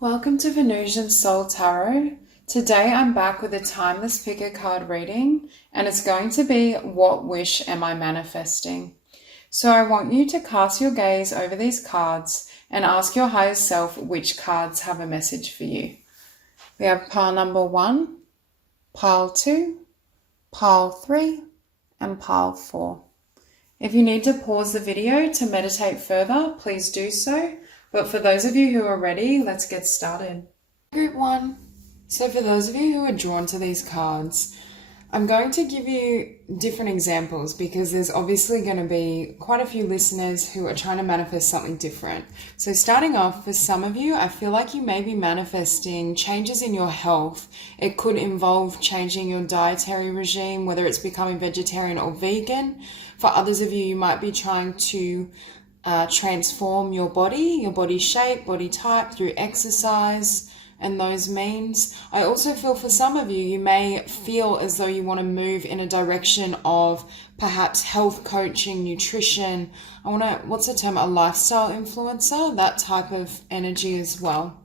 Welcome to Venusian Soul Tarot. Today I'm back with a timeless pick a card reading, and it's going to be What Wish Am I Manifesting? So I want you to cast your gaze over these cards and ask your higher self which cards have a message for you. We have pile number 1, pile 2, pile 3, and pile 4. If you need to pause the video to meditate further, please do so. But for those of you who are ready, let's get started. Group 1. So for those of you who are drawn to these cards, I'm going to give you different examples because there's obviously going to be quite a few listeners who are trying to manifest something different. So starting off, for some of you, I feel like you may be manifesting changes in your health. It could involve changing your dietary regime, whether it's becoming vegetarian or vegan. For others of you, you might be trying to transform your body shape, body type through exercise and those means. I also feel for some of you, you may feel as though you want to move in a direction of perhaps health coaching, nutrition. What's the term? A lifestyle influencer, that type of energy as well.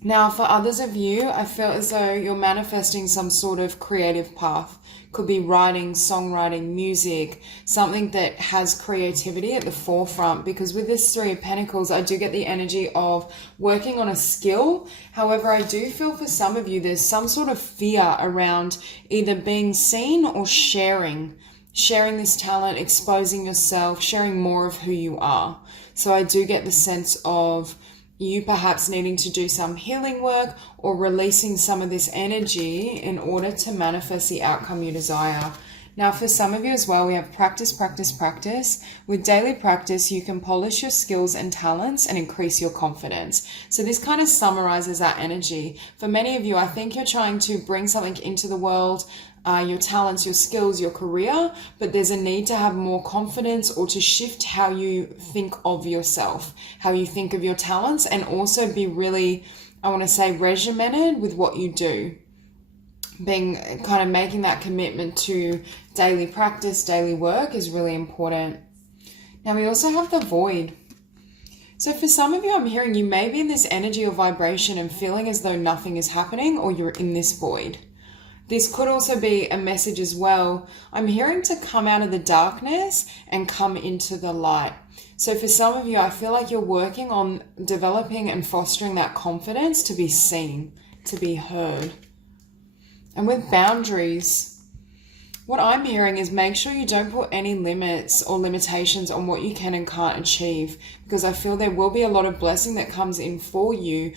Now, for others of you, I feel as though you're manifesting some sort of creative path. Could be writing, songwriting, music, something that has creativity at the forefront, because with this 3 of Pentacles, I do get the energy of working on a skill. However, I do feel for some of you, there's some sort of fear around either being seen or sharing this talent, exposing yourself, sharing more of who you are. So I do get the sense of you perhaps needing to do some healing work or releasing some of this energy in order to manifest the outcome you desire. Now, for some of you as well, we have practice, practice, practice. With daily practice, you can polish your skills and talents and increase your confidence. So this kind of summarizes that energy. For many of you, I think you're trying to bring something into the world, your talents, your skills, your career, but there's a need to have more confidence or to shift how you think of yourself, how you think of your talents, and also be really, I want to say, regimented with what you do. Making that commitment to daily practice, daily work is really important. Now we also have the void. So for some of you, I'm hearing you may be in this energy or vibration and feeling as though nothing is happening, or you're in this void. This could also be a message as well. I'm hearing to come out of the darkness and come into the light. So for some of you, I feel like you're working on developing and fostering that confidence to be seen, to be heard. And with boundaries, what I'm hearing is make sure you don't put any limits or limitations on what you can and can't achieve, because I feel there will be a lot of blessing that comes in for you,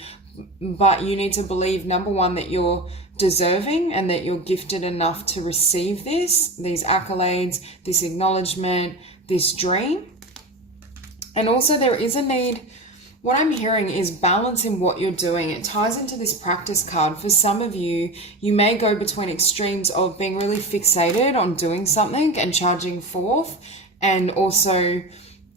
but you need to believe, number 1, that you're deserving and that you're gifted enough to receive these accolades, this acknowledgement, this dream. And also there is a need. What I'm hearing is balance in what you're doing. It ties into this practice card. For some of you, you may go between extremes of being really fixated on doing something and charging forth, and also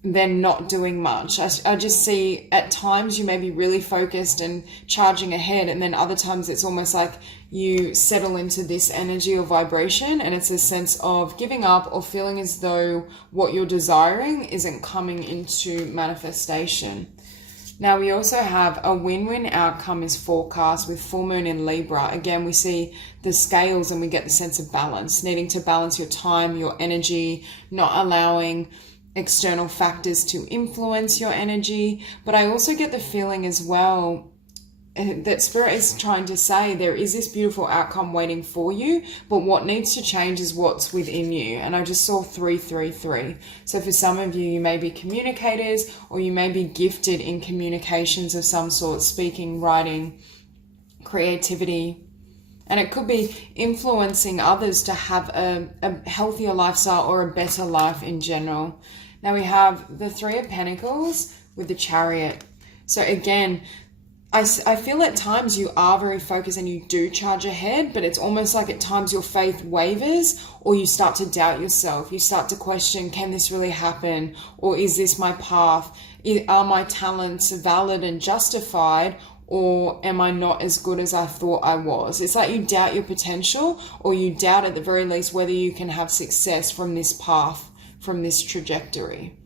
then not doing much. I just see at times you may be really focused and charging ahead, and then other times it's almost like you settle into this energy or vibration, and it's a sense of giving up or feeling as though what you're desiring isn't coming into manifestation. Now we also have a win-win outcome is forecast with full moon in Libra. Again, we see the scales and we get the sense of balance, needing to balance your time, your energy, not allowing external factors to influence your energy. But I also get the feeling as well that Spirit is trying to say there is this beautiful outcome waiting for you, but what needs to change is what's within you. And I just saw 333. So for some of you, you may be communicators, or you may be gifted in communications of some sort, speaking, writing, creativity. And it could be influencing others to have a healthier lifestyle or a better life in general. Now we have the 3 of Pentacles with the Chariot. So again, I feel at times you are very focused and you do charge ahead, but it's almost like at times your faith wavers, or you start to doubt yourself. You start to question, can this really happen? Or is this my path? Are my talents valid and justified? Or am I not as good as I thought I was? It's like you doubt your potential, or you doubt at the very least whether you can have success from this path, from this trajectory.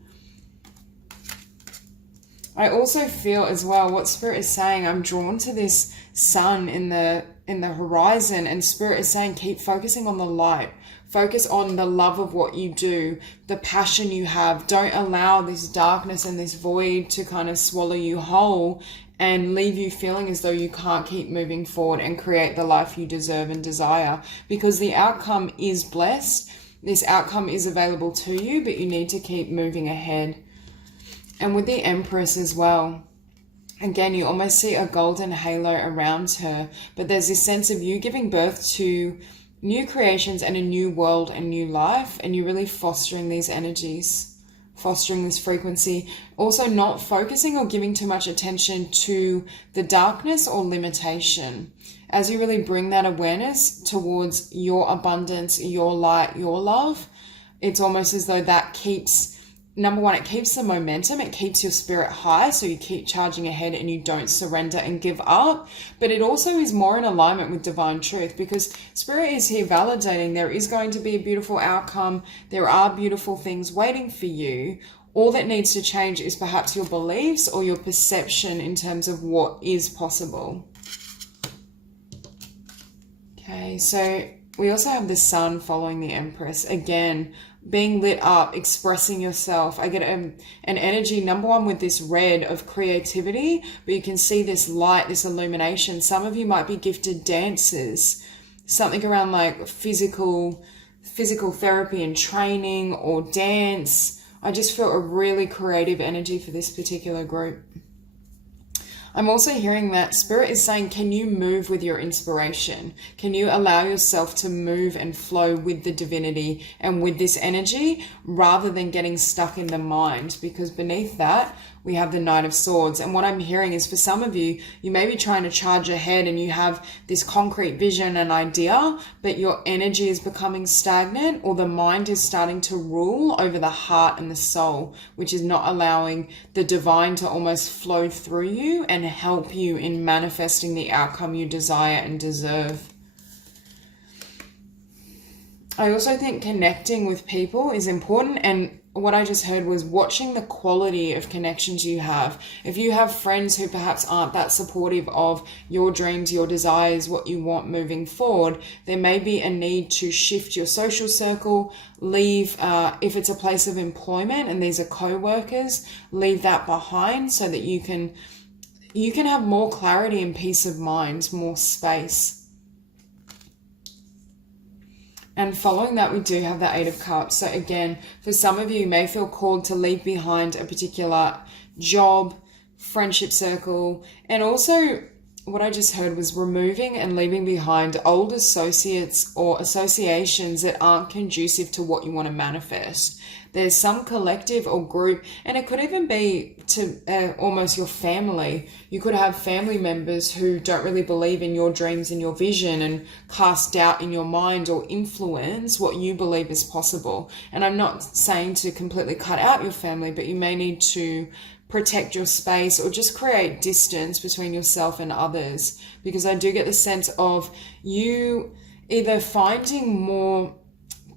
I also feel as well what Spirit is saying, I'm drawn to this sun in the horizon, and Spirit is saying keep focusing on the light. Focus on the love of what you do, the passion you have. Don't allow this darkness and this void to kind of swallow you whole and leave you feeling as though you can't keep moving forward and create the life you deserve and desire, because the outcome is blessed. This outcome is available to you, but you need to keep moving ahead. And with the Empress as well, again, you almost see a golden halo around her, but there's this sense of you giving birth to new creations and a new world and new life, and you're really fostering these energies, fostering this frequency. Also not focusing or giving too much attention to the darkness or limitation. As you really bring that awareness towards your abundance, your light, your love, it's almost as though that keeps, number one, it keeps the momentum, it keeps your spirit high, so you keep charging ahead and you don't surrender and give up. But it also is more in alignment with divine truth, because Spirit is here validating there is going to be a beautiful outcome. There are beautiful things waiting for you. All that needs to change is perhaps your beliefs or your perception in terms of what is possible. Okay, so we also have the sun following the Empress. Again, being lit up, expressing yourself. I get an energy, number one, with this red of creativity, but you can see this light, this illumination. Some of you might be gifted dancers, something around like physical therapy and training or dance. I just feel a really creative energy for this particular group. I'm also hearing that Spirit is saying, can you move with your inspiration? Can you allow yourself to move and flow with the divinity and with this energy rather than getting stuck in the mind? Because beneath that, we have the Knight of Swords. And what I'm hearing is for some of you, you may be trying to charge ahead and you have this concrete vision and idea, but your energy is becoming stagnant, or the mind is starting to rule over the heart and the soul, which is not allowing the divine to almost flow through you and help you in manifesting the outcome you desire and deserve. I also think connecting with people is important, and what I just heard was watching the quality of connections you have. If you have friends who perhaps aren't that supportive of your dreams, your desires, what you want moving forward, there may be a need to shift your social circle, leave, if it's a place of employment and these are co-workers, leave that behind so that you can have more clarity and peace of mind, more space. And following that, we do have the Eight of Cups. So again, for some of you, you may feel called to leave behind a particular job, friendship circle. And also what I just heard was removing and leaving behind old associates or associations that aren't conducive to what you want to manifest. There's some collective or group, and it could even be to almost your family. You could have family members who don't really believe in your dreams and your vision and cast doubt in your mind or influence what you believe is possible. And I'm not saying to completely cut out your family, but you may need to protect your space or just create distance between yourself and others, because I do get the sense of you either finding more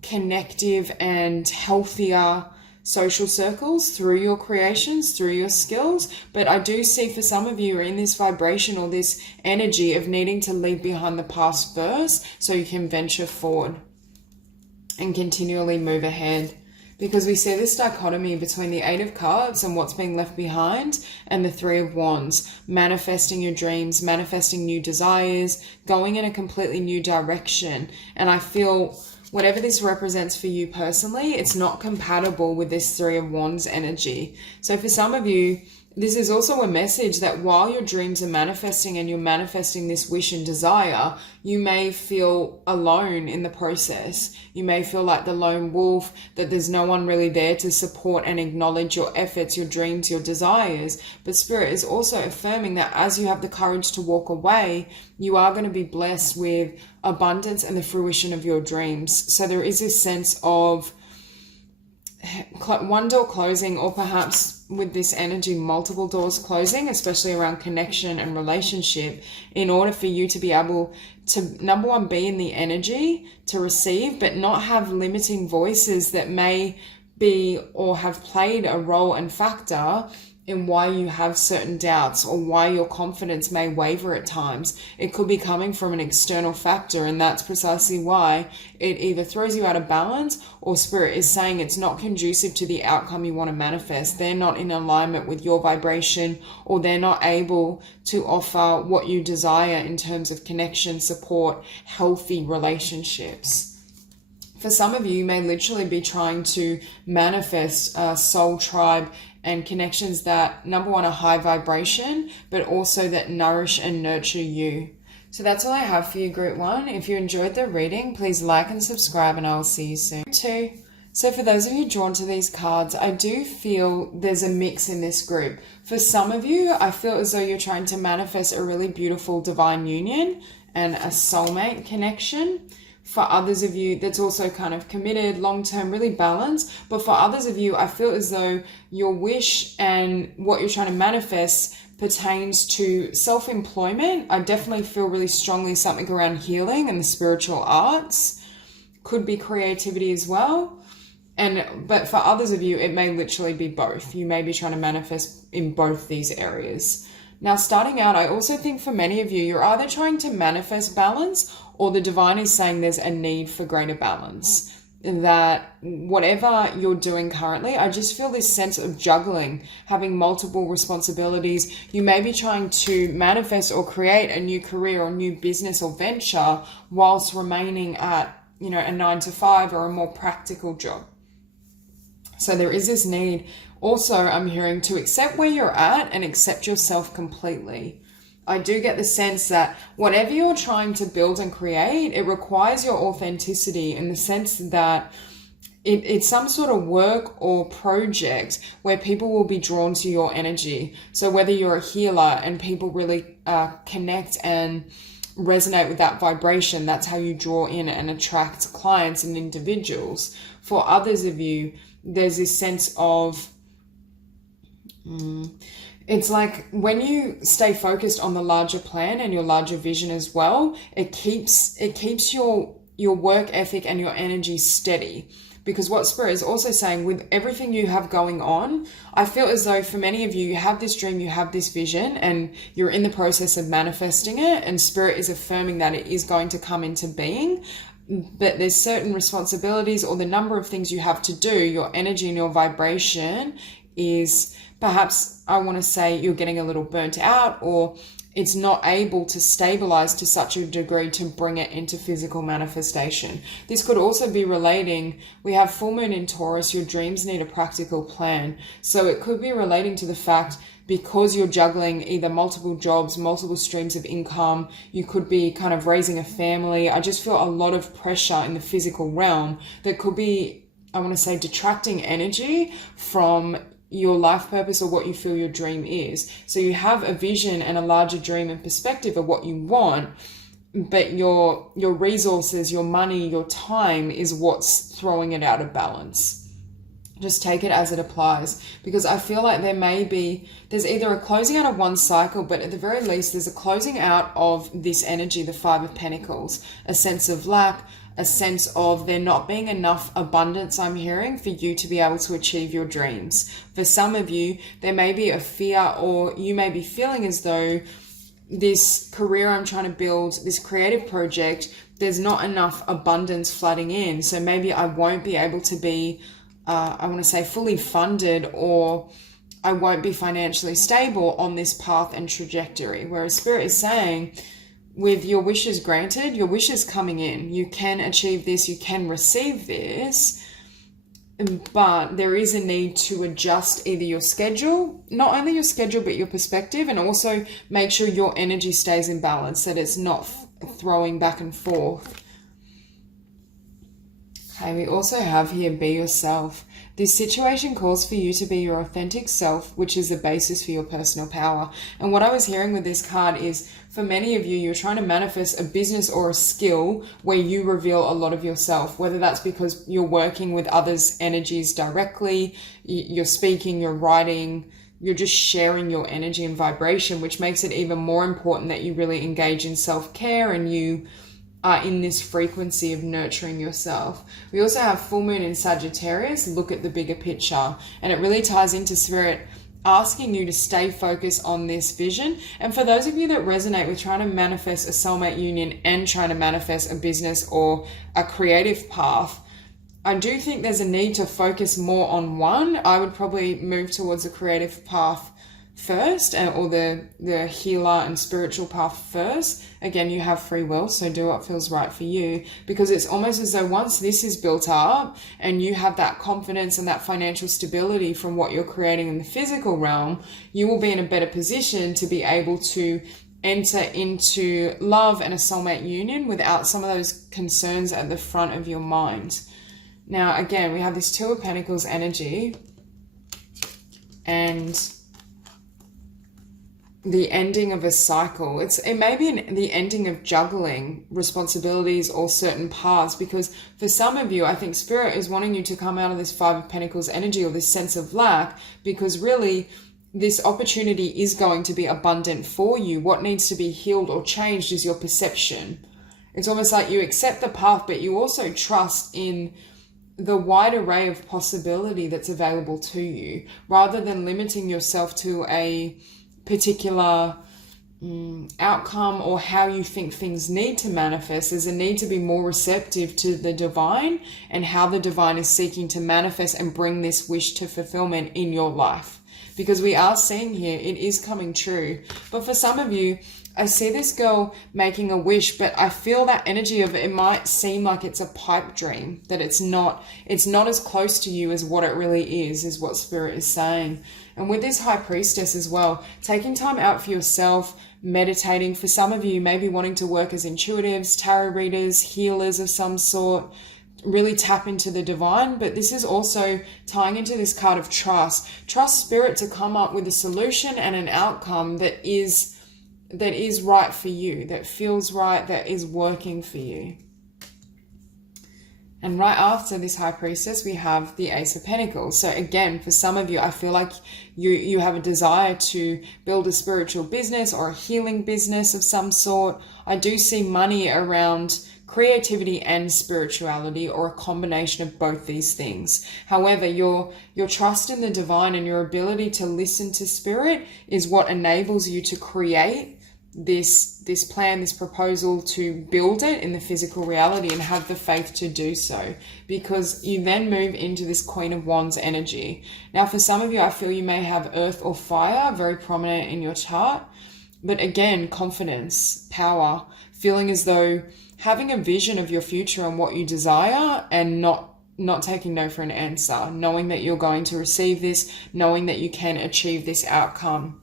connective and healthier social circles through your creations, through your skills. But I do see for some of you are in this vibration or this energy of needing to leave behind the past verse so you can venture forward and continually move ahead. Because we see this dichotomy between the Eight of Cups and what's being left behind and the Three of Wands, manifesting your dreams, manifesting new desires, going in a completely new direction. And I feel whatever this represents for you personally, it's not compatible with this Three of Wands energy. So for some of you, this is also a message that while your dreams are manifesting and you're manifesting this wish and desire, you may feel alone in the process. You may feel like the lone wolf, that there's no one really there to support and acknowledge your efforts, your dreams, your desires. But Spirit is also affirming that as you have the courage to walk away, you are going to be blessed with abundance and the fruition of your dreams. So there is this sense of one door closing, or perhaps with this energy, multiple doors closing, especially around connection and relationship, in order for you to be able to, number one, be in the energy to receive, but not have limiting voices that may be or have played a role and factor in why you have certain doubts or why your confidence may waver at times. It could be coming from an external factor, and that's precisely why it either throws you out of balance, or Spirit is saying it's not conducive to the outcome you want to manifest. They're not in alignment with your vibration, or they're not able to offer what you desire in terms of connection, support, healthy relationships. For some of you, you may literally be trying to manifest a soul tribe and connections that, number one, are high vibration, but also that nourish and nurture you. So that's all I have for you, Group 1. If you enjoyed the reading, please like and subscribe, and I'll see you soon. 2. So for those of you drawn to these cards, I do feel there's a mix in this group. For some of you, I feel as though you're trying to manifest a really beautiful divine union and a soulmate connection. For others of you, that's also kind of committed, long-term, really balanced. But for others of you, I feel as though your wish and what you're trying to manifest pertains to self-employment. I definitely feel really strongly something around healing and the spiritual arts. Could be creativity as well. But for others of you, it may literally be both. You may be trying to manifest in both these areas. Now, starting out, I also think for many of you, you're either trying to manifest balance, or the divine is saying there's a need for greater balance. That whatever you're doing currently, I just feel this sense of juggling, having multiple responsibilities. You may be trying to manifest or create a new career or new business or venture whilst remaining at, a 9-to-5 or a more practical job. So there is this need. Also, I'm hearing to accept where you're at and accept yourself completely. I do get the sense that whatever you're trying to build and create, it requires your authenticity, in the sense that it's some sort of work or project where people will be drawn to your energy. So whether you're a healer and people really connect and resonate with that vibration, that's how you draw in and attract clients and individuals. For others of you, there's this sense of it's like when you stay focused on the larger plan and your larger vision as well, it keeps your work ethic and your energy steady. Because what Spirit is also saying, with everything you have going on, I feel as though for many of you, you have this dream, you have this vision, and you're in the process of manifesting it, and Spirit is affirming that it is going to come into being. But there's certain responsibilities, or the number of things you have to do, your energy and your vibration is perhaps, I want to say, you're getting a little burnt out, or it's not able to stabilize to such a degree to bring it into physical manifestation. This could also be relating, we have full moon in Taurus, your dreams need a practical plan. So it could be relating to the fact, because you're juggling either multiple jobs, multiple streams of income, you could be kind of raising a family. I just feel a lot of pressure in the physical realm that could be, I want to say, detracting energy from your life purpose or what you feel your dream is. So you have a vision and a larger dream and perspective of what you want, but your resources, your money, your time is what's throwing it out of balance. Just take it as it applies, because I feel like there's either a closing out of one cycle, but at the very least there's a closing out of this energy, the Five of Pentacles, a sense of lack, a sense of there not being enough abundance, I'm hearing, for you to be able to achieve your dreams. For some of you, there may be a fear, or you may be feeling as though this career I'm trying to build, this creative project, there's not enough abundance flooding in. So maybe I won't be able to be, I want to say, fully funded, or I won't be financially stable on this path and trajectory. Whereas Spirit is saying, with your wishes granted, your wishes coming in, you can achieve this, you can receive this, but there is a need to adjust either your schedule, not only your schedule, but your perspective, and also make sure your energy stays in balance, that it's not throwing back and forth. Okay, we also have here, be yourself. This situation calls for you to be your authentic self, which is the basis for your personal power. And what I was hearing with this card is, for many of you, you're trying to manifest a business or a skill where you reveal a lot of yourself, whether that's because you're working with others' energies directly, you're speaking, you're writing, you're just sharing your energy and vibration, which makes it even more important that you really engage in self-care and you are in this frequency of nurturing yourself. We also have full moon in Sagittarius, look at the bigger picture, and it really ties into Spirit asking you to stay focused on this vision. And for those of you that resonate with trying to manifest a soulmate union and trying to manifest a business or a creative path, I do think there's a need to focus more on one. I would probably move towards the creative path first, or the healer and spiritual path first. Again, you have free will, so do what feels right for you, because it's almost as though once this is built up and you have that confidence and that financial stability from what you're creating in the physical realm, you will be in a better position to be able to enter into love and a soulmate union without some of those concerns at the front of your mind. Now, again, we have this Two of Pentacles energy and the ending of a cycle. It may be the ending of juggling responsibilities or certain paths, because for some of you, I think Spirit is wanting you to come out of this Five of Pentacles energy or this sense of lack, because really this opportunity is going to be abundant for you. What needs to be healed or changed is your perception. It's almost like you accept the path, but you also trust in the wide array of possibility that's available to you, rather than limiting yourself to a particular outcome or how you think things need to manifest. There's a need to be more receptive to the divine and how the divine is seeking to manifest and bring this wish to fulfillment in your life, because we are seeing here it is coming true. But for some of you, I see this girl making a wish, but I feel that energy of it might seem like it's a pipe dream, that it's not as close to you as what it really is what Spirit is saying. And with this High Priestess as well, taking time out for yourself, meditating. For some of you, maybe wanting to work as intuitives, tarot readers, healers of some sort, really tap into the divine. But this is also tying into this card of trust. Trust Spirit to come up with a solution and an outcome that is right for you, that feels right, that is working for you. And right after this High Priestess, we have the Ace of Pentacles. So again, for some of you, I feel like you have a desire to build a spiritual business or a healing business of some sort. I do see money around creativity and spirituality, or a combination of both these things. However, your trust in the divine and your ability to listen to Spirit is what enables you to create this plan, this proposal, to build it in the physical reality and have the faith to do so, because you then move into this Queen of Wands energy. Now, for some of you, I feel you may have earth or fire very prominent in your chart, but again, confidence, power, feeling as though having a vision of your future and what you desire, and not taking no for an answer, knowing that you're going to receive this, knowing that you can achieve this outcome.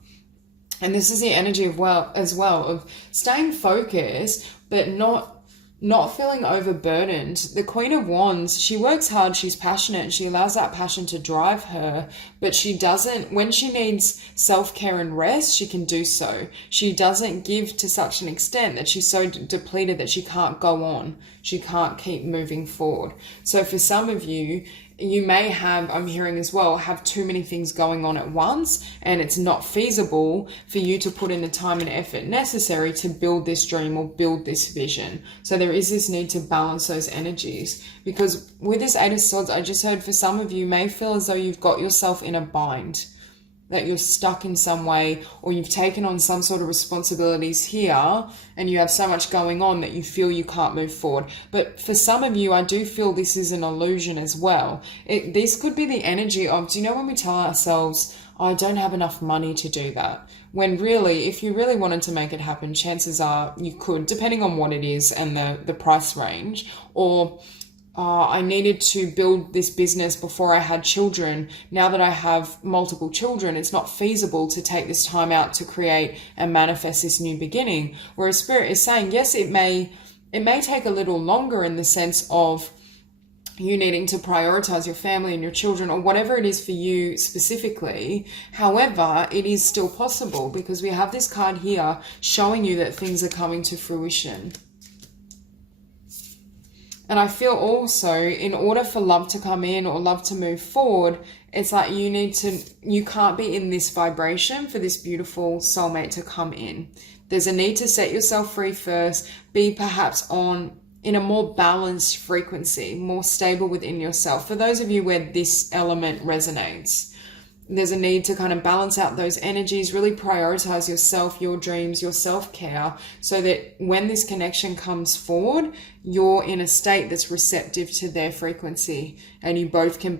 And this is the energy of staying focused, but not feeling overburdened. The Queen of Wands, she works hard, she's passionate, and she allows that passion to drive her, but she doesn't, when she needs self-care and rest, she can do so. She doesn't give to such an extent that she's so depleted that she can't go on. She can't keep moving forward. So for some of you, you may have, I'm hearing as well, have too many things going on at once, and it's not feasible for you to put in the time and effort necessary to build this dream or build this vision. So there is this need to balance those energies, because with this Eight of Swords, I just heard for some of you may feel as though you've got yourself in a bind, that you're stuck in some way, or you've taken on some sort of responsibilities here and you have so much going on that you feel you can't move forward. But for some of you, I do feel this is an illusion as well. This could be the energy of, do you know when we tell ourselves, oh, I don't have enough money to do that? When really, if you really wanted to make it happen, chances are you could, depending on what it is and the price range. Or I needed to build this business before I had children. Now that I have multiple children, it's not feasible to take this time out to create and manifest this new beginning. Whereas Spirit is saying, yes, it may take a little longer in the sense of you needing to prioritize your family and your children, or whatever it is for you specifically. However, it is still possible, because we have this card here showing you that things are coming to fruition. And I feel also, in order for love to come in or love to move forward, it's like you can't be in this vibration for this beautiful soulmate to come in. There's a need to set yourself free first, be perhaps in a more balanced frequency, more stable within yourself. For those of you where this element resonates, there's a need to kind of balance out those energies, really prioritize yourself, your dreams, your self-care, so that when this connection comes forward, you're in a state that's receptive to their frequency, and you both can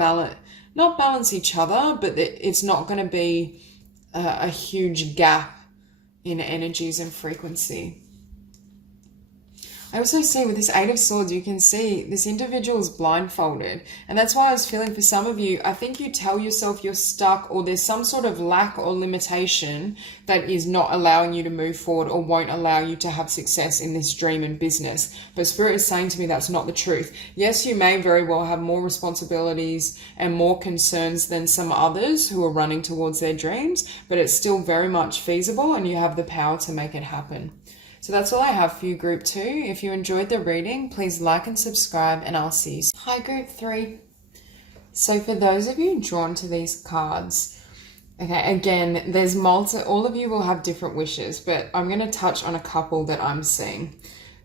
not balance each other, but it's not going to be a huge gap in energies and frequency. I also see with this Eight of Swords, you can see this individual is blindfolded. And that's why I was feeling for some of you, I think you tell yourself you're stuck, or there's some sort of lack or limitation that is not allowing you to move forward or won't allow you to have success in this dream and business. But Spirit is saying to me that's not the truth. Yes, you may very well have more responsibilities and more concerns than some others who are running towards their dreams, but it's still very much feasible and you have the power to make it happen. So that's all I have for you, Group 2. If you enjoyed the reading, please like and subscribe, and I'll see you soon. Hi, Group 3. So for those of you drawn to these cards, okay, again, there's all of you will have different wishes, but I'm going to touch on a couple that I'm seeing.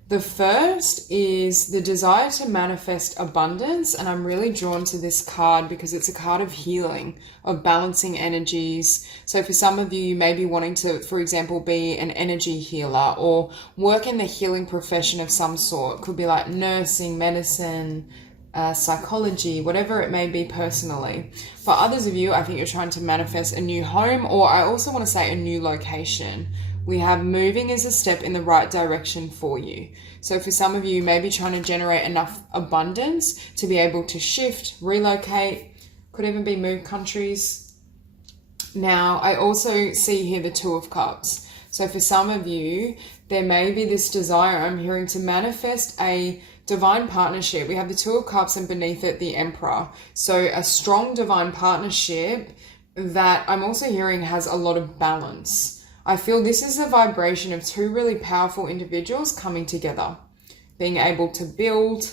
The first is the desire to manifest abundance, and I'm really drawn to this card because it's a card of healing, of balancing energies. So for some of you, you may be wanting to, for example, be an energy healer or work in the healing profession of some sort. Could be like nursing, medicine, psychology, whatever it may be personally. For others of you, I think you're trying to manifest a new home, or I also want to say a new location. We have moving as a step in the right direction for you. So for some of you, you may be trying to generate enough abundance to be able to shift, relocate, could even be move countries. Now, I also see here the Two of Cups. So for some of you, there may be this desire, I'm hearing, to manifest a divine partnership. We have the Two of Cups and beneath it, the Emperor. So a strong divine partnership that I'm also hearing has a lot of balance. I feel this is the vibration of two really powerful individuals coming together, being able to build.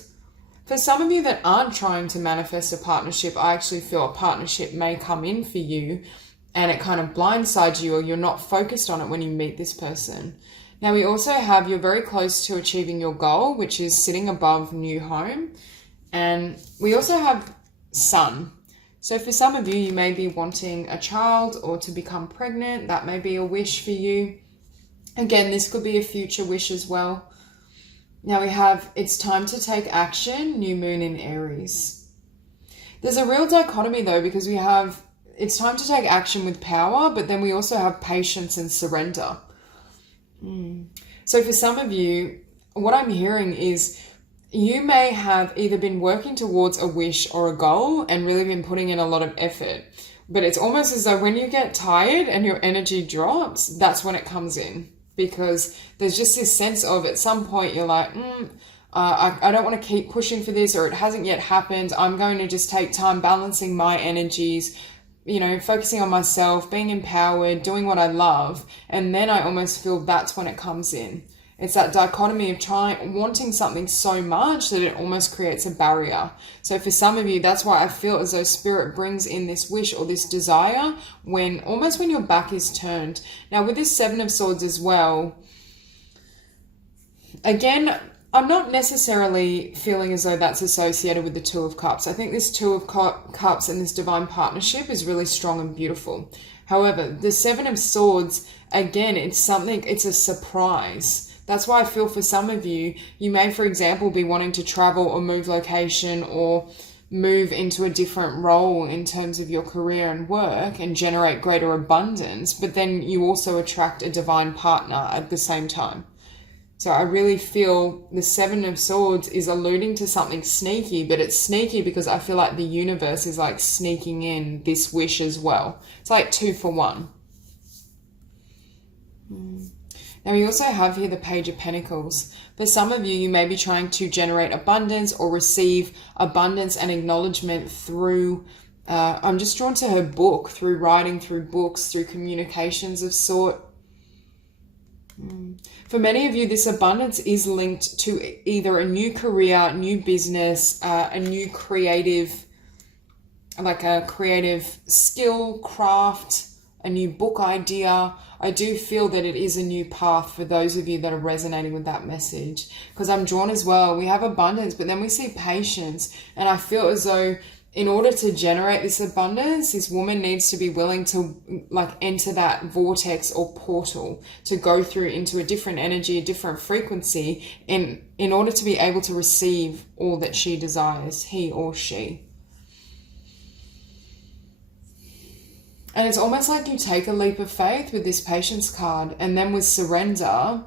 For some of you that aren't trying to manifest a partnership, I actually feel a partnership may come in for you and it kind of blindsides you, or you're not focused on it when you meet this person. Now we also have, you're very close to achieving your goal, which is sitting above new home. And we also have Sun. So for some of you, you may be wanting a child or to become pregnant. That may be a wish for you. Again, this could be a future wish as well. Now we have, it's time to take action, new moon in Aries. There's a real dichotomy though, because we have, it's time to take action with power, but then we also have patience and surrender. So for some of you, what I'm hearing is, you may have either been working towards a wish or a goal and really been putting in a lot of effort, but it's almost as though when you get tired and your energy drops, that's when it comes in, because there's just this sense of, at some point you're like, I don't want to keep pushing for this, or it hasn't yet happened. I'm going to just take time balancing my energies, you know, focusing on myself, being empowered, doing what I love. And then I almost feel that's when it comes in. It's that dichotomy of wanting something so much that it almost creates a barrier. So for some of you, that's why I feel as though Spirit brings in this wish or this desire when your back is turned. Now with this Seven of Swords as well, again, I'm not necessarily feeling as though that's associated with the Two of Cups. I think this Two of Cups and this divine partnership is really strong and beautiful. However, the Seven of Swords, again, it's a surprise. That's why I feel for some of you, you may, for example, be wanting to travel or move location or move into a different role in terms of your career and work and generate greater abundance, but then you also attract a divine partner at the same time. So I really feel the Seven of Swords is alluding to something sneaky, but it's sneaky because I feel like the universe is like sneaking in this wish as well. It's like 2 for 1. Now we also have here the Page of Pentacles. For some of you, you may be trying to generate abundance or receive abundance and acknowledgement through, I'm just drawn to her book, through writing, through books, through communications of sort. For many of you, this abundance is linked to either a new career, new business, a new creative, like a creative skill, craft, a new book idea. I do feel that it is a new path for those of you that are resonating with that message, because I'm drawn as well. We have abundance, but then we see patience, and I feel as though in order to generate this abundance, this woman needs to be willing to like enter that vortex or portal, to go through into a different energy, a different frequency in order to be able to receive all that she desires, he or she. And it's almost like you take a leap of faith with this patience card, and then with surrender,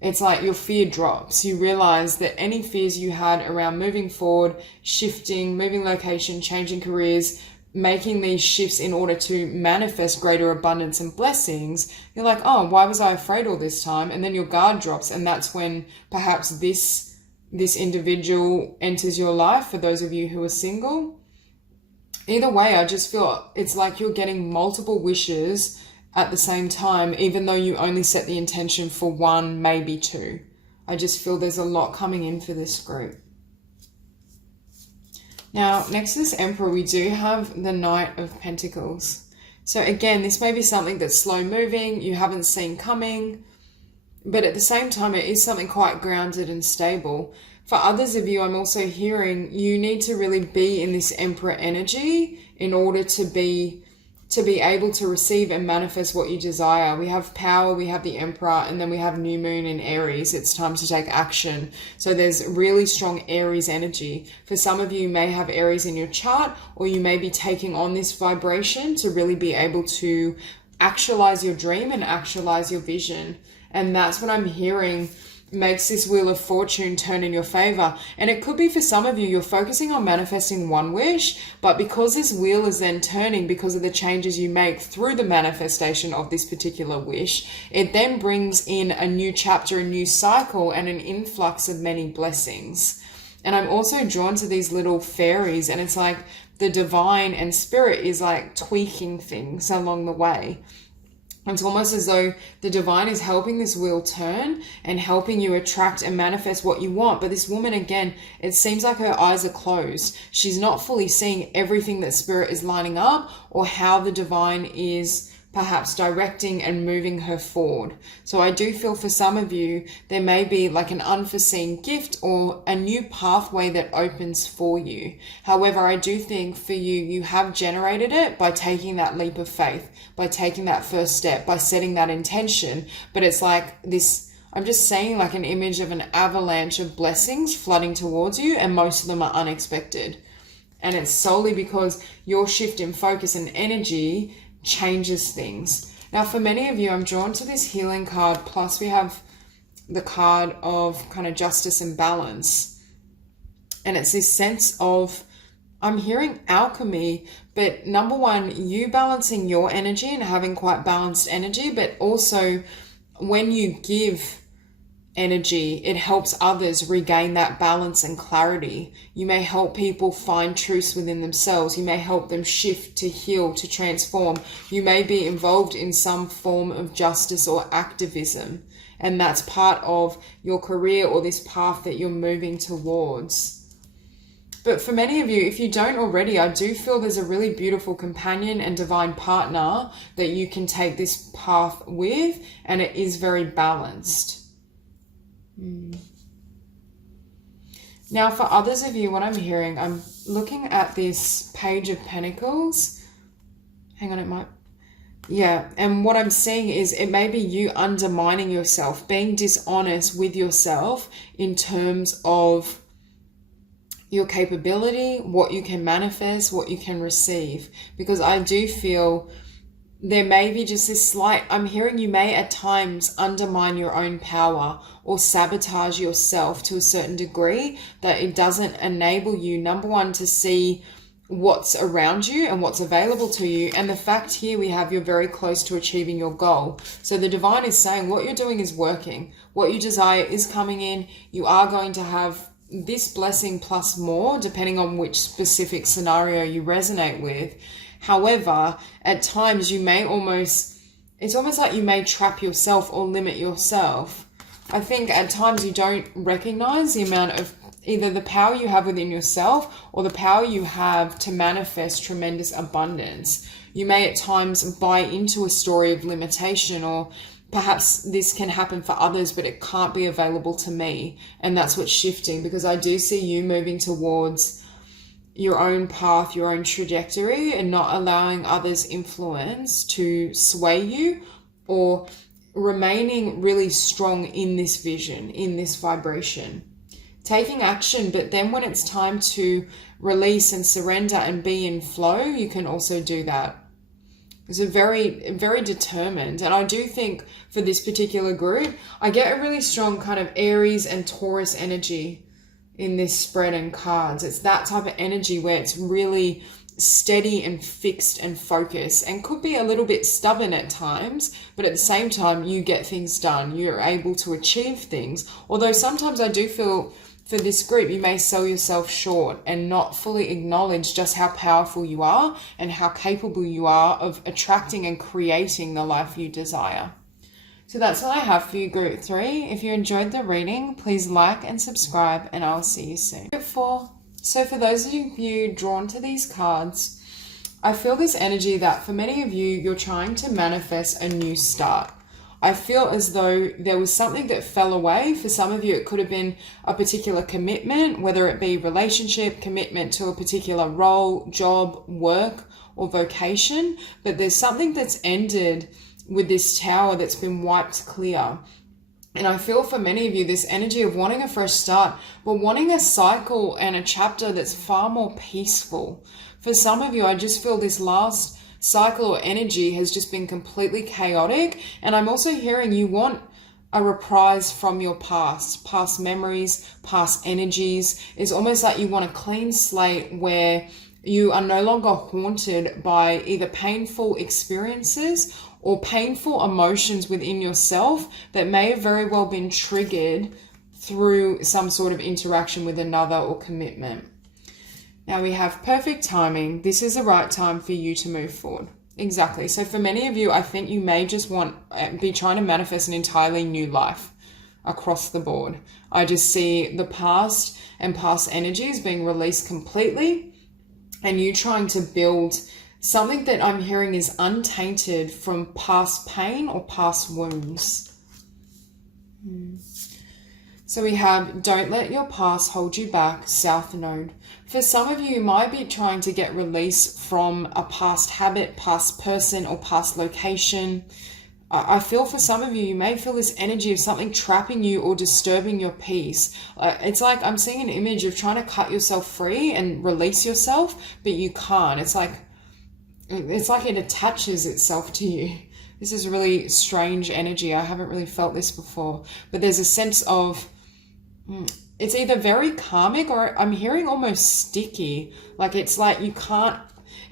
it's like your fear drops. You realize that any fears you had around moving forward, shifting, moving location, changing careers, making these shifts in order to manifest greater abundance and blessings, you're like, oh, why was I afraid all this time? And then your guard drops, and that's when perhaps this individual enters your life, for those of you who are single. Either way, I just feel it's like you're getting multiple wishes at the same time, even though you only set the intention for one, maybe two. I just feel there's a lot coming in for this group. Now, next to this Emperor, we do have the Knight of Pentacles. So again, this may be something that's slow moving, you haven't seen coming, but at the same time, it is something quite grounded and stable. For others of you, I'm also hearing you need to really be in this Emperor energy in order to be able to receive and manifest what you desire. We have power, we have the Emperor, and then we have New Moon in Aries. It's time to take action. So there's really strong Aries energy. For some of you, you may have Aries in your chart, or you may be taking on this vibration to really be able to actualize your dream and actualize your vision. And that's what I'm hearing makes this Wheel of Fortune turn in your favor. And it could be for some of you, you're focusing on manifesting one wish, but because this wheel is then turning because of the changes you make through the manifestation of this particular wish, it then brings in a new chapter, a new cycle, and an influx of many blessings. And I'm also drawn to these little fairies, and it's like the divine and spirit is like tweaking things along the way. It's almost as though the divine is helping this wheel turn and helping you attract and manifest what you want. But this woman, again, it seems like her eyes are closed. She's not fully seeing everything that spirit is lining up, or how the divine is perhaps directing and moving her forward. So I do feel for some of you, there may be like an unforeseen gift or a new pathway that opens for you. However, I do think for you, you have generated it by taking that leap of faith, by taking that first step, by setting that intention. But it's like this, I'm just saying, like an image of an avalanche of blessings flooding towards you, and most of them are unexpected. And it's solely because your shift in focus and energy changes things. Now, for many of you, I'm drawn to this healing card, plus we have the card of kind of justice and balance. And it's this sense of, I'm hearing alchemy, but number one, you balancing your energy and having quite balanced energy, but also when you give energy, it helps others regain that balance and clarity. You may help people find truths within themselves. You may help them shift, to heal, to transform. You may be involved in some form of justice or activism, and that's part of your career or this path that you're moving towards. But for many of you, if you don't already, I do feel there's a really beautiful companion and divine partner that you can take this path with, and it is very balanced. Now, for others of you, what I'm hearing, I'm looking at this Page of Pentacles. Hang on, it might... Yeah, and what I'm seeing is it may be you undermining yourself, being dishonest with yourself in terms of your capability, what you can manifest, what you can receive. Because I do feel there may be just this slight, I'm hearing you may at times undermine your own power or sabotage yourself to a certain degree, that it doesn't enable you, number one, to see what's around you and what's available to you. And the fact here we have, you're very close to achieving your goal. So the divine is saying what you're doing is working. What you desire is coming in. You are going to have this blessing plus more, depending on which specific scenario you resonate with. However, at times you may it's almost like you may trap yourself or limit yourself. I think at times you don't recognize the amount of either the power you have within yourself or the power you have to manifest tremendous abundance. You may at times buy into a story of limitation, or perhaps this can happen for others, but it can't be available to me. And that's what's shifting, because I do see you moving towards, your own path, your own trajectory, and not allowing others' influence to sway you, or remaining really strong in this vision, in this vibration. Taking action, but then when it's time to release and surrender and be in flow, you can also do that. It's a very, very determined. And I do think for this particular group, I get a really strong kind of Aries and Taurus energy in this spread and cards. It's that type of energy where it's really steady and fixed and focused, and could be a little bit stubborn at times, but at the same time you get things done. You're able to achieve things. Although sometimes I do feel for this group, you may sell yourself short and not fully acknowledge just how powerful you are and how capable you are of attracting and creating the life you desire. So that's all I have for you, Group 3. If you enjoyed the reading, please like and subscribe, and I'll see you soon. Group 4. So for those of you drawn to these cards, I feel this energy that for many of you, you're trying to manifest a new start. I feel as though there was something that fell away. For some of you, it could have been a particular commitment, whether it be relationship, commitment to a particular role, job, work, or vocation. But there's something that's ended with this tower that's been wiped clear. And I feel for many of you, this energy of wanting a fresh start, but wanting a cycle and a chapter that's far more peaceful. For some of you, I just feel this last cycle or energy has just been completely chaotic. And I'm also hearing you want a reprise from your past memories, past energies. It's almost like you want a clean slate where you are no longer haunted by either painful experiences or painful emotions within yourself that may have very well been triggered through some sort of interaction with another or commitment. Now we have perfect timing. This is the right time for you to move forward. Exactly. So for many of you, I think you may just be trying to manifest an entirely new life across the board. I just see the past and past energies being released completely, and you trying to build something that I'm hearing is untainted from past pain or past wounds. So we have, don't let your past hold you back, South Node. For some of you, you might be trying to get release from a past habit, past person, or past location. I feel for some of you, you may feel this energy of something trapping you or disturbing your peace. It's like I'm seeing an image of trying to cut yourself free and release yourself, but you can't. It's like it attaches itself to you. This is really strange energy. I haven't really felt this before, but there's a sense of, it's either very karmic or I'm hearing almost sticky. Like it's like you can't,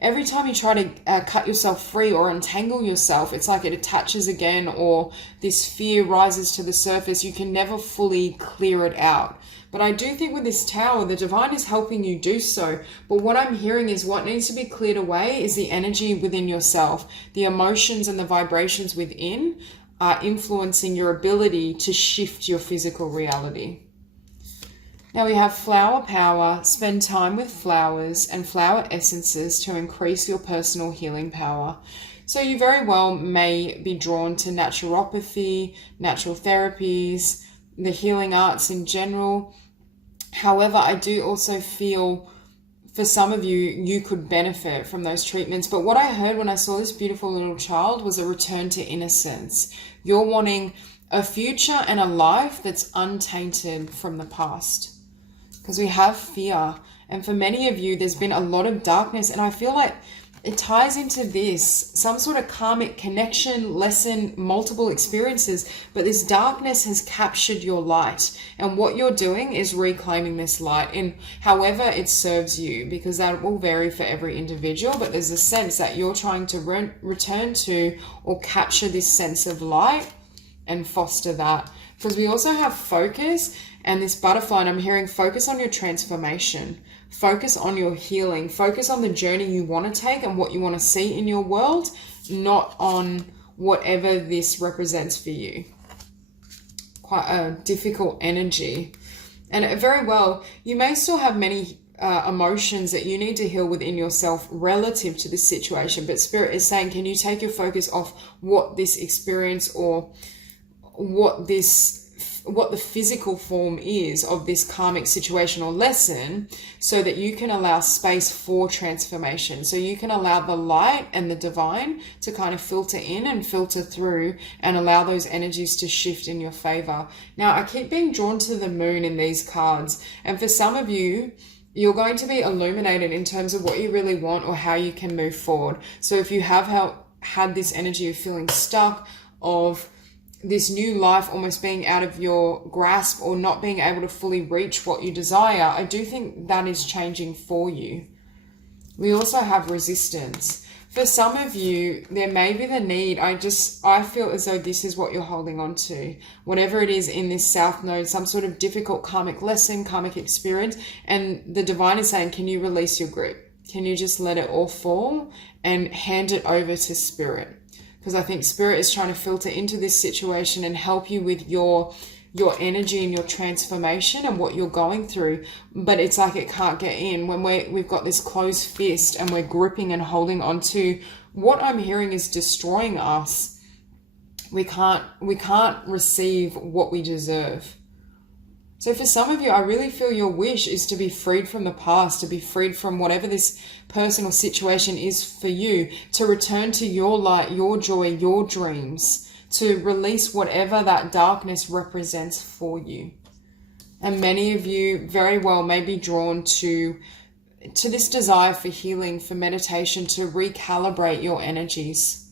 every time you try to cut yourself free or untangle yourself, it's like it attaches again, or this fear rises to the surface. You can never fully clear it out. But I do think with this tower, the divine is helping you do so. But what I'm hearing is what needs to be cleared away is the energy within yourself. The emotions and the vibrations within are influencing your ability to shift your physical reality. Now we have flower power. Spend time with flowers and flower essences to increase your personal healing power. So you very well may be drawn to naturopathy, natural therapies, the healing arts in general. However, I do also feel for some of you, you could benefit from those treatments. But what I heard when I saw this beautiful little child was a return to innocence. You're wanting a future and a life that's untainted from the past. Because we have fear. And for many of you, there's been a lot of darkness. And I feel like it ties into this, some sort of karmic connection, lesson, multiple experiences. But this darkness has captured your light. And what you're doing is reclaiming this light in however it serves you. Because that will vary for every individual. But there's a sense that you're trying to return to or capture this sense of light and foster that. Because we also have focus and this butterfly, and I'm hearing focus on your transformation, focus on your healing, focus on the journey you want to take and what you want to see in your world, not on whatever this represents for you. Quite a difficult energy. And very well, you may still have many emotions that you need to heal within yourself relative to this situation, but Spirit is saying, can you take your focus off what this experience or what this what the physical form is of this karmic situation or lesson, so that you can allow space for transformation. So you can allow the light and the divine to kind of filter in and filter through and allow those energies to shift in your favor. Now, I keep being drawn to the moon in these cards. And for some of you, you're going to be illuminated in terms of what you really want or how you can move forward. So if you have had this energy of feeling stuck, of this new life almost being out of your grasp or not being able to fully reach what you desire, I do think that is changing for you. We also have resistance. For some of you, there may be the need, I feel as though this is what you're holding on to. Whatever it is in this South Node, some sort of difficult karmic lesson, karmic experience, and the divine is saying, can you release your grip? Can you just let it all fall and hand it over to spirit? Because I think spirit is trying to filter into this situation and help you with your energy and your transformation and what you're going through. But it's like it can't get in when we've got this closed fist and we're gripping and holding on to what I'm hearing is destroying us. We can't receive what we deserve. So for some of you, I really feel your wish is to be freed from the past, to be freed from whatever this personal situation is for you, to return to your light, your joy, your dreams, to release whatever that darkness represents for you. And many of you very well may be drawn to this desire for healing, for meditation, to recalibrate your energies.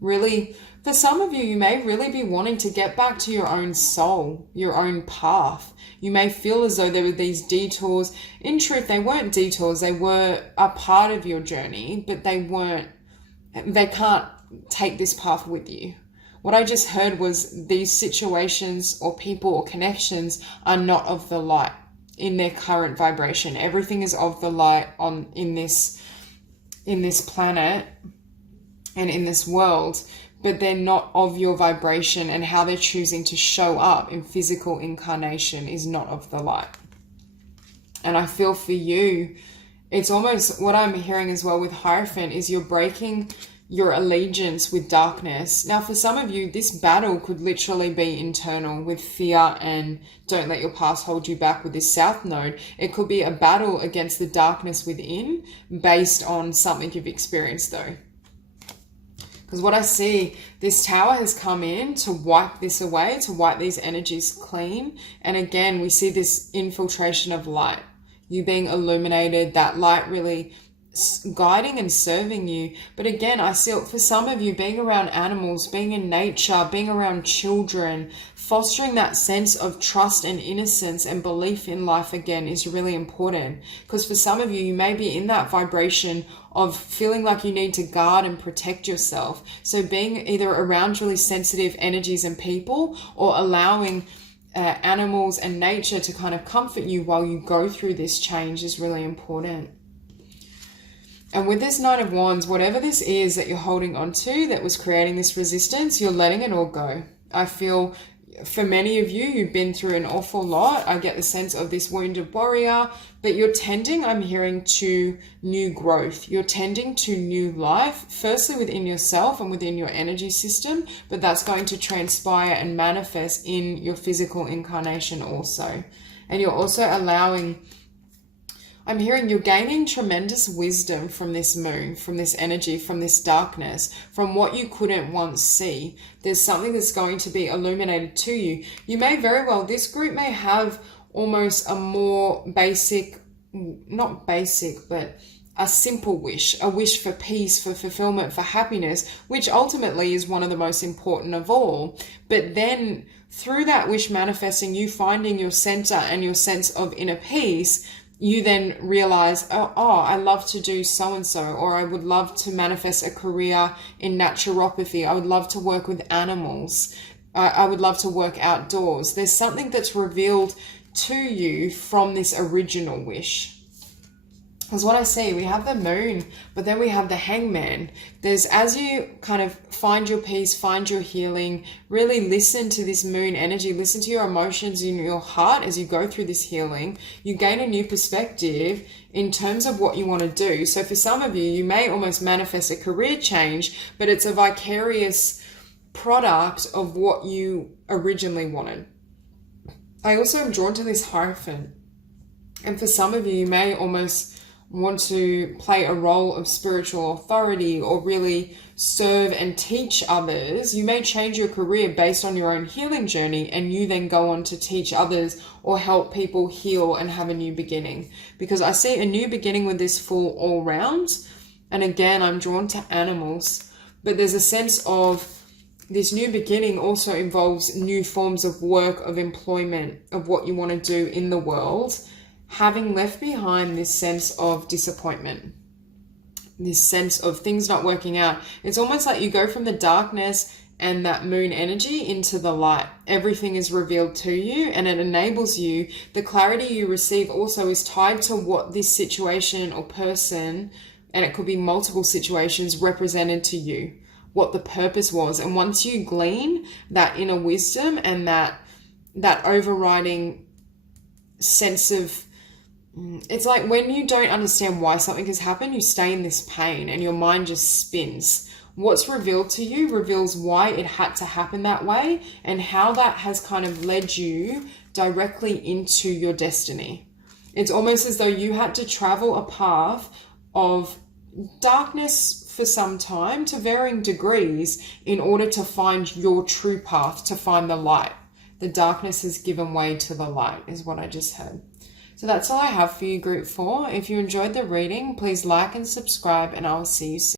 Really, for some of you, you may really be wanting to get back to your own soul, your own path. You may feel as though there were these detours. In truth, they weren't detours. They were a part of your journey, but they can't take this path with you. What I just heard was these situations or people or connections are not of the light in their current vibration. Everything is of the light in this planet and in this world, but they're not of your vibration, and how they're choosing to show up in physical incarnation is not of the light. And I feel for you, it's almost what I'm hearing as well with Hierophant is you're breaking your allegiance with darkness. Now, for some of you, this battle could literally be internal with fear and don't let your past hold you back with this South Node. It could be a battle against the darkness within based on something you've experienced though. Because what I see, this tower has come in to wipe this away, to wipe these energies clean. And again, we see this infiltration of light. You being illuminated, that light really guiding and serving you. But again, I see it for some of you being around animals, being in nature, being around children, fostering that sense of trust and innocence and belief in life again is really important. Because for some of you, you may be in that vibration of feeling like you need to guard and protect yourself. So being either around really sensitive energies and people, or allowing animals and nature to kind of comfort you while you go through this change is really important. And with this Knight of Wands, whatever this is that you're holding on to that was creating this resistance, you're letting it all go. I feel for many of you, you've been through an awful lot. I get the sense of this wounded warrior, but you're tending, I'm hearing, to new growth. You're tending to new life, firstly within yourself and within your energy system, but that's going to transpire and manifest in your physical incarnation also. And you're also allowing, I'm hearing you're gaining tremendous wisdom from this moon, from this energy, from this darkness, from what you couldn't once see. There's something that's going to be illuminated to you. You may very well, this group may have almost a more basic, not basic, but a simple wish, a wish for peace, for fulfillment, for happiness, which ultimately is one of the most important of all. But then through that wish manifesting, you finding your center and your sense of inner peace, you then realize, oh, I love to do so-and-so, or I would love to manifest a career in naturopathy. I would love to work with animals. I would love to work outdoors. There's something that's revealed to you from this original wish. Because what I see, we have the moon, but then we have the hangman. There's, as you kind of find your peace, find your healing, really listen to this moon energy, listen to your emotions in your heart as you go through this healing, you gain a new perspective in terms of what you want to do. So for some of you, you may almost manifest a career change, but it's a vicarious product of what you originally wanted. I also am drawn to this Hierophant. And for some of you, you may almost want to play a role of spiritual authority or really serve and teach others. You may change your career based on your own healing journey, and you then go on to teach others or help people heal and have a new beginning. Because I see a new beginning with this Fool all round. And again, I'm drawn to animals. But there's a sense of this new beginning also involves new forms of work, of employment, of what you want to do in the world. Having left behind this sense of disappointment, this sense of things not working out. It's almost like you go from the darkness and that moon energy into the light. Everything is revealed to you, and it enables you. The clarity you receive also is tied to what this situation or person, and it could be multiple situations, represented to you, what the purpose was. And once you glean that inner wisdom and that overriding sense of, it's like when you don't understand why something has happened, you stay in this pain and your mind just spins. What's revealed to you reveals why it had to happen that way and how that has kind of led you directly into your destiny. It's almost as though you had to travel a path of darkness for some time to varying degrees in order to find your true path, to find the light. The darkness has given way to the light, is what I just heard. So that's all I have for you, Group 4. If you enjoyed the reading, please like and subscribe, and I will see you soon.